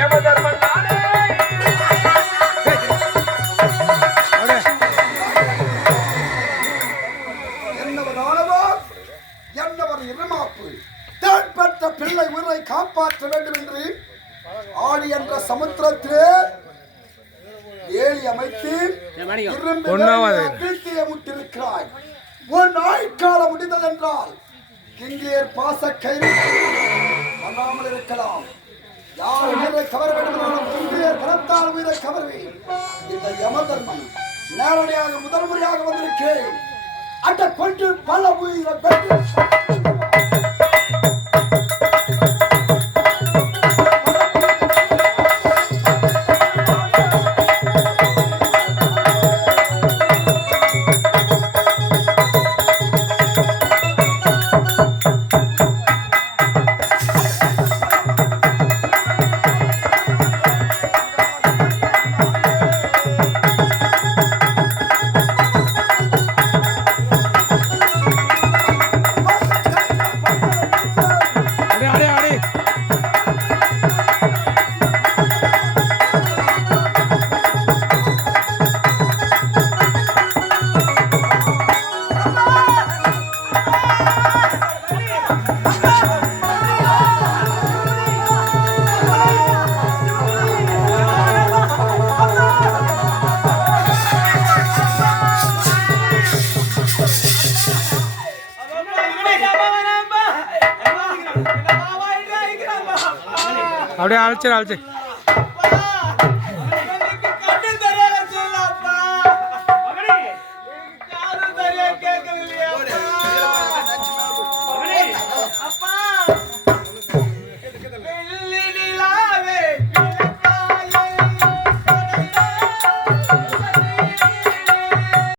யமதர்மன் நானே. என்னவர் இரமாப்பு தேன்பெற்ற பிள்ளை உயிரை காப்பாற்ற வேண்டும் என்று ஆடி என்ற சமுத்திரத்திலே ஏழி அமைத்து முட்டிருக்கிறாய். உன் ஆயுட்காலம் முடிந்தது என்றால் கிங்கேர் பாச கயிறு பண்ணாமல் இருக்கலாம். யார் உயிரை கவர வேண்டும் கிங்கேர் கரத்தால் உயிரை கவர்வேன். இந்த யமதர்மன் நேரடியாக முதல் முறையாக வந்திருக்கிறேன். அட்ட கொண்டு பல உயிரை பெற்று அப்படியே அழைச்சிரு